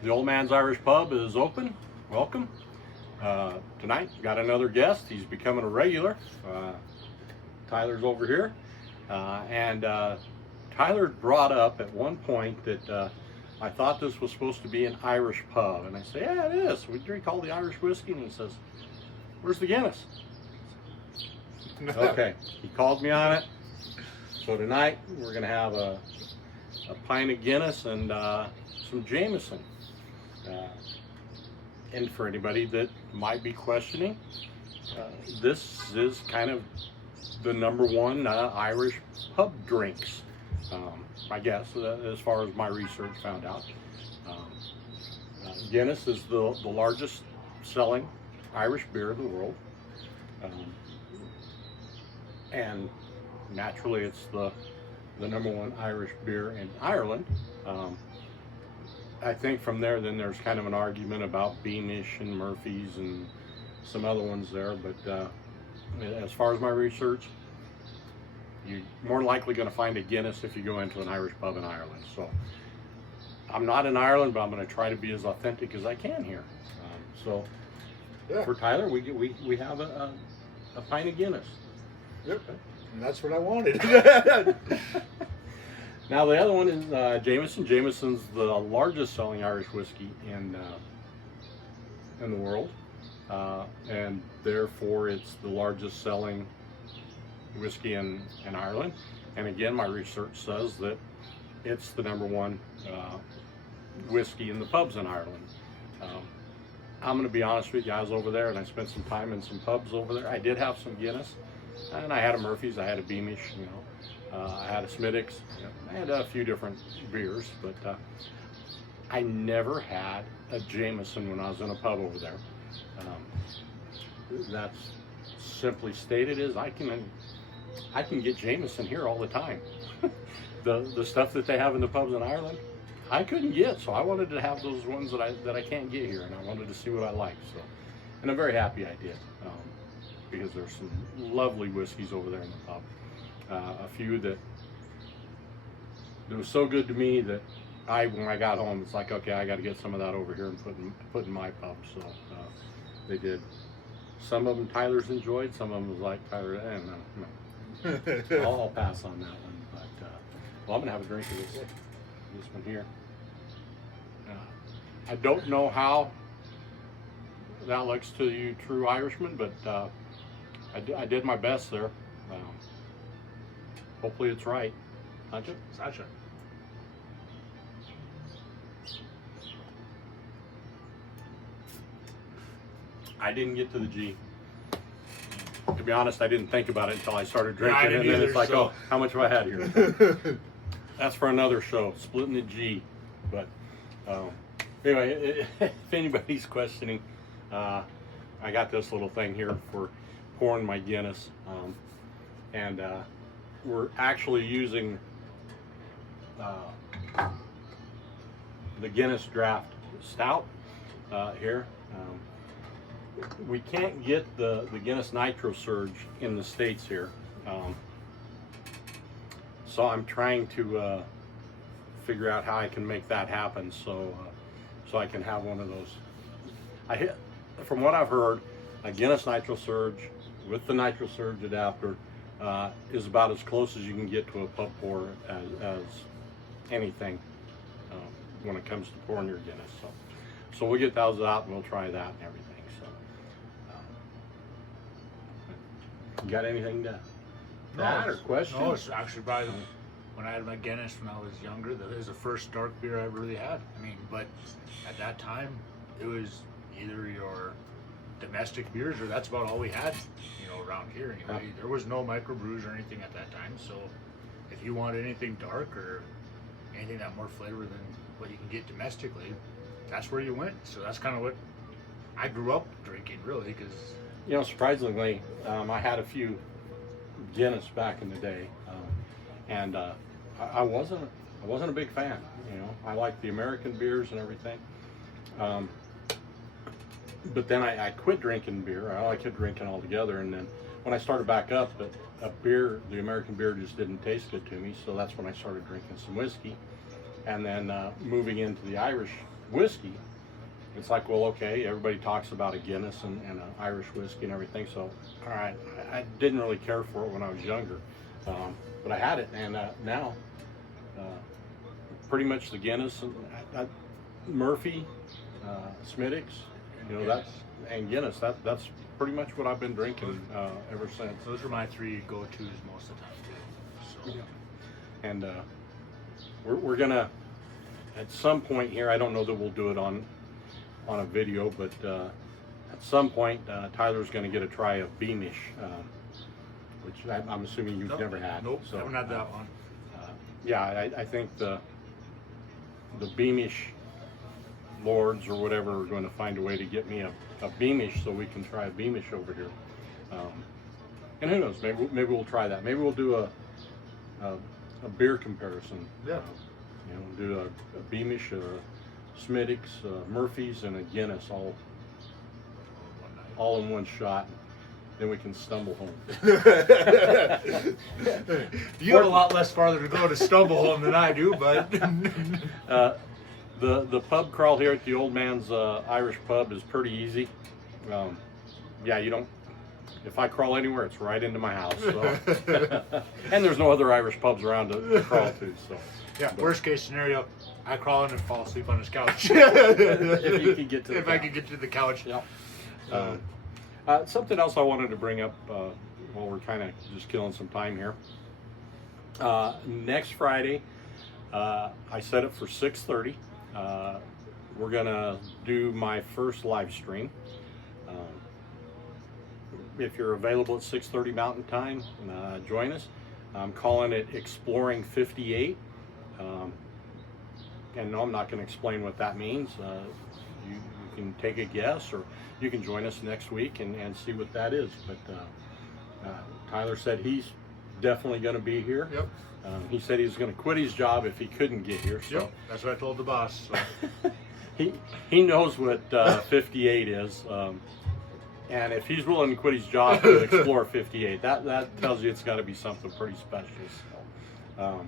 The Old Man's Irish Pub is open. Welcome. Tonight, got another guest. He's becoming a regular. Tyler's over here. And Tyler brought up at one point that I thought this was supposed to be an Irish pub. And I say, yeah, it is. We drink all the Irish whiskey. And he says, where's the Guinness? Okay, he called me on it. So tonight, we're going to have a pint of Guinness and some Jameson. And for anybody that might be questioning, this is kind of the number one Irish pub drinks, I guess, as far as my research found out. Guinness is the largest selling Irish beer in the world. And naturally it's the number one Irish beer in Ireland. I think from there, then there's kind of an argument about Beamish and Murphy's and some other ones there. But as far as my research, you're more likely going to find a Guinness if you go into an Irish pub in Ireland. So I'm not in Ireland, but I'm going to try to be as authentic as I can here. So yeah. For Tyler, we have a pint of Guinness. Yep, and that's what I wanted. Now the other one is Jameson. Jameson's the largest selling Irish whiskey in the world, and therefore it's the largest selling whiskey in Ireland. And again, my research says that it's the number one whiskey in the pubs in Ireland. I'm going to be honest with you, I was over there and I spent some time in some pubs over there. I did have some Guinness, and I had a Murphy's, I had a Beamish, I had a Smithwick's, I had a few different beers, but I never had a Jameson when I was in a pub over there. That's simply stated as I can get Jameson here all the time. the stuff that they have in the pubs in Ireland, I couldn't get, so I wanted to have those ones that I can't get here, and I wanted to see what I like. So, and I'm very happy I did, because there's some lovely whiskeys over there in the pub. A few that was so good to me that when I got home, it's like, okay, I got to get some of that over here and put in my pub. So they did. Some of them Tyler's enjoyed. Some of them was like, Tyler, no. I'll pass on that one. But well, I'm gonna have a drink of this one here. I don't know how that looks to you true Irishmen, but I did my best there. Hopefully it's right. Sasha. I didn't get to the G. To be honest, I didn't think about it until I started drinking, and then it's like, oh, how much have I had here? That's for another show, splitting the G. But anyway, if anybody's questioning, I got this little thing here for pouring my Guinness, and we're actually using the Guinness Draft Stout here. We can't get the Guinness Nitro Surge in the States here. So I'm trying to figure out how I can make that happen so I can have one of those. From what I've heard, a Guinness Nitro Surge with the Nitro Surge adapter is about as close as you can get to a pub pour as anything when it comes to pouring your Guinness. So we'll get those out and we'll try that and everything. So you got anything to add or question? No, it's actually probably when I had my Guinness when I was younger, that was the first dark beer I ever really had. I mean, but at that time, it was either your domestic beers or that's about all we had, around here anyway. Yeah. There was no microbrews or anything at that time, so if you wanted anything dark or anything that more flavor than what you can get domestically, that's where you went. So that's kind of what I grew up drinking, really, because surprisingly, I had a few Guinness back in the day, and I wasn't a big fan. I liked the American beers and everything, but then I quit drinking beer. I quit drinking altogether, and then when I started back up, the American beer just didn't taste good to me. So that's when I started drinking some whiskey, and then moving into the Irish whiskey, it's like, well, okay, everybody talks about a Guinness and an Irish whiskey and everything. So, all right, I didn't really care for it when I was younger, but I had it, and now, pretty much the Guinness, and Murphy, Smittix, you know, that's and Guinness. That's pretty much what I've been drinking ever since. Those are my 3 go-tos most of the time too. So. Yeah. And we're gonna at some point here. I don't know that we'll do it on a video, but at some point Tyler's gonna get a try of Beamish, which I'm assuming you've never had. Nope, so, haven't had that one. Yeah, I think the Beamish lords or whatever are going to find a way to get me a Beamish so we can try a Beamish over here. And who knows, maybe we'll try that. Maybe we'll do a beer comparison. Yeah. You know, do a Beamish, a Smittix, Murphy's, and a Guinness all in one shot. Then we can stumble home. You have a lot less farther to go to stumble home than I do, but the pub crawl here at the Old Man's Irish Pub is pretty easy. Yeah, you don't. If I crawl anywhere, it's right into my house. So. And there's no other Irish pubs around to crawl to. So. Yeah. Worst case scenario, I crawl in and fall asleep on his couch. If you can get to the if couch. I can get to the couch. Yeah. Something else I wanted to bring up while we're kind of just killing some time here. Next Friday, I set it for 6:30. We're gonna do my first live stream. If you're available at 6:30 Mountain Time, join us. I'm calling it Exploring 58. And no, I'm not going to explain what that means. You can take a guess, or you can join us next week and see what that is. But Tyler said he's definitely going to be here. Yep. He said he was going to quit his job if he couldn't get here. So. Yep. That's what I told the boss. So. He knows what 58 is. And if he's willing to quit his job to explore 58, that tells you it's got to be something pretty special. So,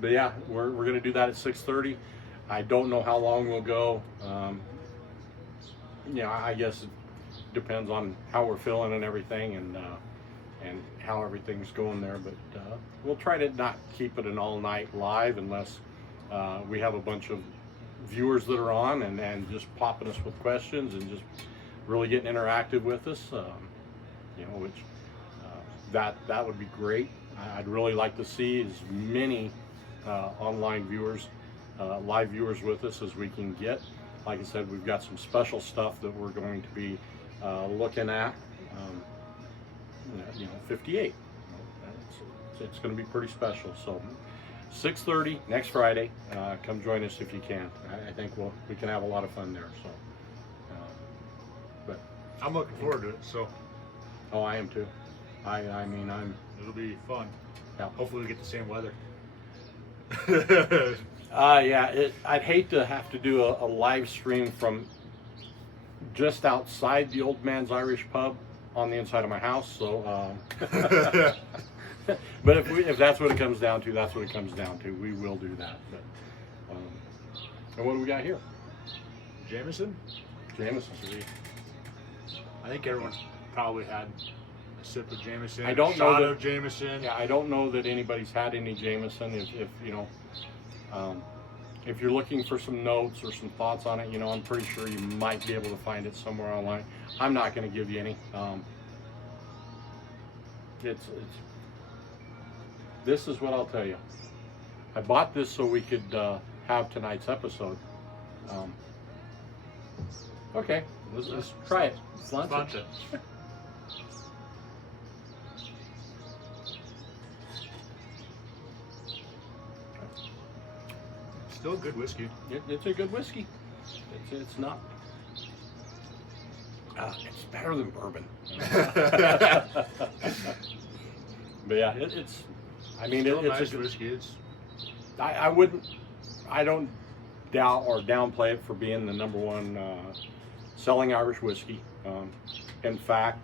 but yeah, we're going to do that at 6:30. I don't know how long we'll go. I guess it depends on how we're feeling and everything, and how everything's going there. But we'll try to not keep it an all-night live unless we have a bunch of viewers that are on and just popping us with questions and just really getting interactive with us, which that would be great. I'd really like to see as many online viewers, live viewers with us as we can get. Like I said, we've got some special stuff that we're going to be looking at. 58. It's going to be pretty special. So 6:30 next Friday. Come join us if you can. I think we can have a lot of fun there. So. I'm looking forward to it. So. Oh, I am too. I mean, It'll be fun. Yeah. Hopefully we get the same weather. Yeah. I'd hate to have to do a live stream from just outside the Old Man's Irish Pub on the inside of my house. So. But if that's what it comes down to, that's what it comes down to. We will do that. But, and what do we got here? Jameson. I think everyone's probably had a sip of Jameson. I don't know of Jameson. Yeah, I don't know that anybody's had any Jameson. If you're looking for some notes or some thoughts on it, I'm pretty sure you might be able to find it somewhere online. I'm not going to give you any. This is what I'll tell you. I bought this so we could have tonight's episode. Okay, let's try it. Launch it. Still a good whiskey. It's a good whiskey. It's not. It's better than bourbon. But yeah, it's. I mean, Still it's nice a whiskey. It's. I don't doubt or downplay it for being the number one selling Irish whiskey. In fact,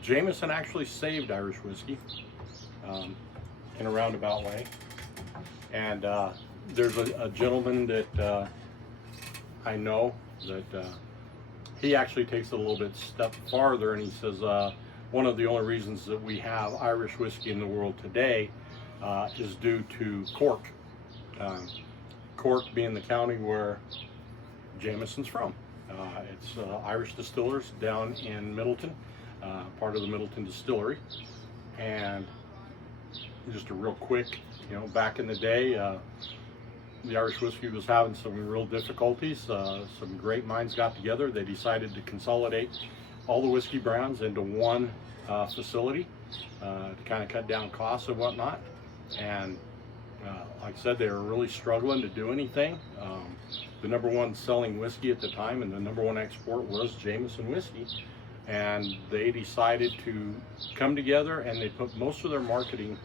Jameson actually saved Irish whiskey in a roundabout way. And there's a gentleman that I know that he actually takes it a little bit step farther, and he says one of the only reasons that we have Irish whiskey in the world today is due to Cork. Cork being the county where Jameson's from. It's Irish Distillers down in Middleton, part of the Middleton Distillery. And just a real quick, back in the day, the Irish whiskey was having some real difficulties. Some great minds got together. They decided to consolidate all the whiskey brands into one facility to kind of cut down costs and whatnot. And like I said, they were really struggling to do anything. The number one selling whiskey at the time and the number one export was Jameson whiskey. And they decided to come together, and they put most of their marketing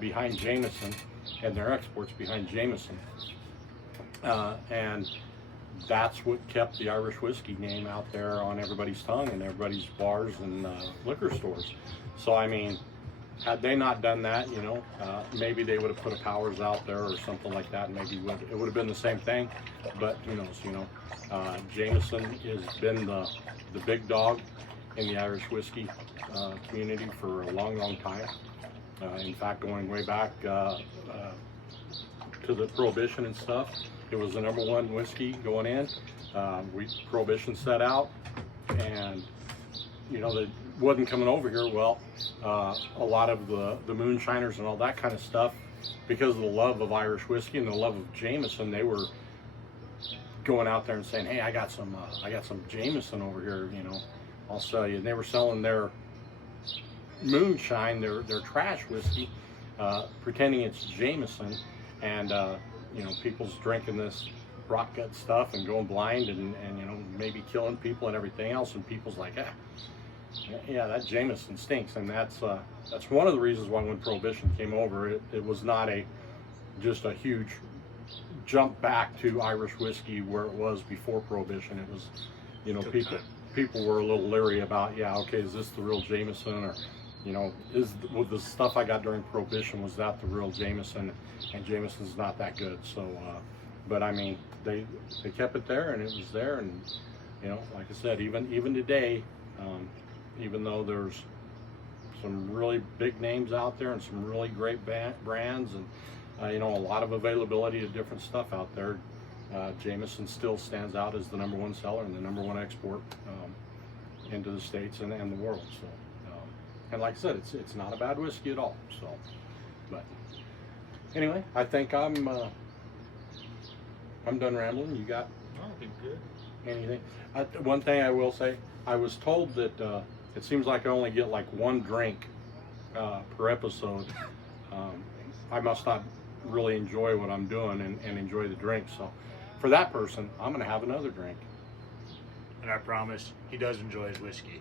behind Jameson and their exports behind Jameson. And that's what kept the Irish whiskey name out there on everybody's tongue and everybody's bars and liquor stores. So, I mean, had they not done that, maybe they would have put a Powers out there or something like that, and maybe it would have been the same thing. But who knows, Jameson has been the big dog in the Irish whiskey community for a long, long time. In fact, going way back to the Prohibition and stuff, it was the number one whiskey going in. Prohibition set out, and that wasn't coming over here. Well, a lot of the moonshiners and all that kind of stuff, because of the love of Irish whiskey and the love of Jameson, they were going out there and saying, "Hey, I got some Jameson over here. I'll sell you." And they were selling their moonshine, their trash whiskey, pretending it's Jameson, and people's drinking this rock gut stuff and going blind and maybe killing people and everything else, and people's like, yeah, that Jameson stinks. And that's one of the reasons why when Prohibition came over, it was not just a huge jump back to Irish whiskey where it was before Prohibition. It was, people were a little leery about, okay, is this the real Jameson, or with the stuff I got during Prohibition, was that the real Jameson? And Jameson's not that good. So, but I mean, they kept it there, and it was there, and like I said, even today, even though there's some really big names out there and some really great brands, and a lot of availability of different stuff out there, Jameson still stands out as the number one seller and the number one export into the States and the world. So, and like I said, it's not a bad whiskey at all. So, but anyway, I think I'm done rambling. You got good. anything? One thing I will say, I was told that it seems like I only get like one drink per episode. I must not really enjoy what I'm doing and enjoy the drink. So for that person, I'm going to have another drink. And I promise he does enjoy his whiskey,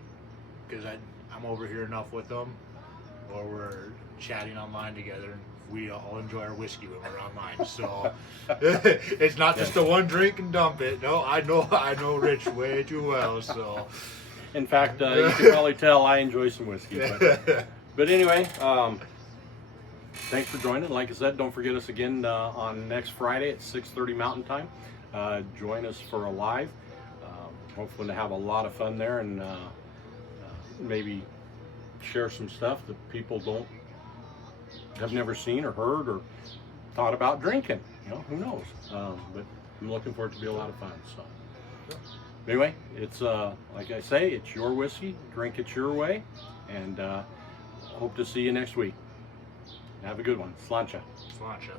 because I'm over here enough with him, or we're chatting online together, and we all enjoy our whiskey when we're online. So it's not just a one drink and dump it. No, I know Rich way too well. So in fact, you can probably tell I enjoy some whiskey. But anyway, thanks for joining. Like I said, don't forget us again on next Friday at 6:30 Mountain Time. Join us for a live. Hopefully to have a lot of fun there, and maybe share some stuff that people have never seen or heard or thought about drinking. Who knows? But I'm looking for it to be a lot of fun. So anyway, it's like I say, it's your whiskey. Drink it your way, and hope to see you next week. Have a good one. Sláinte. Sláinte.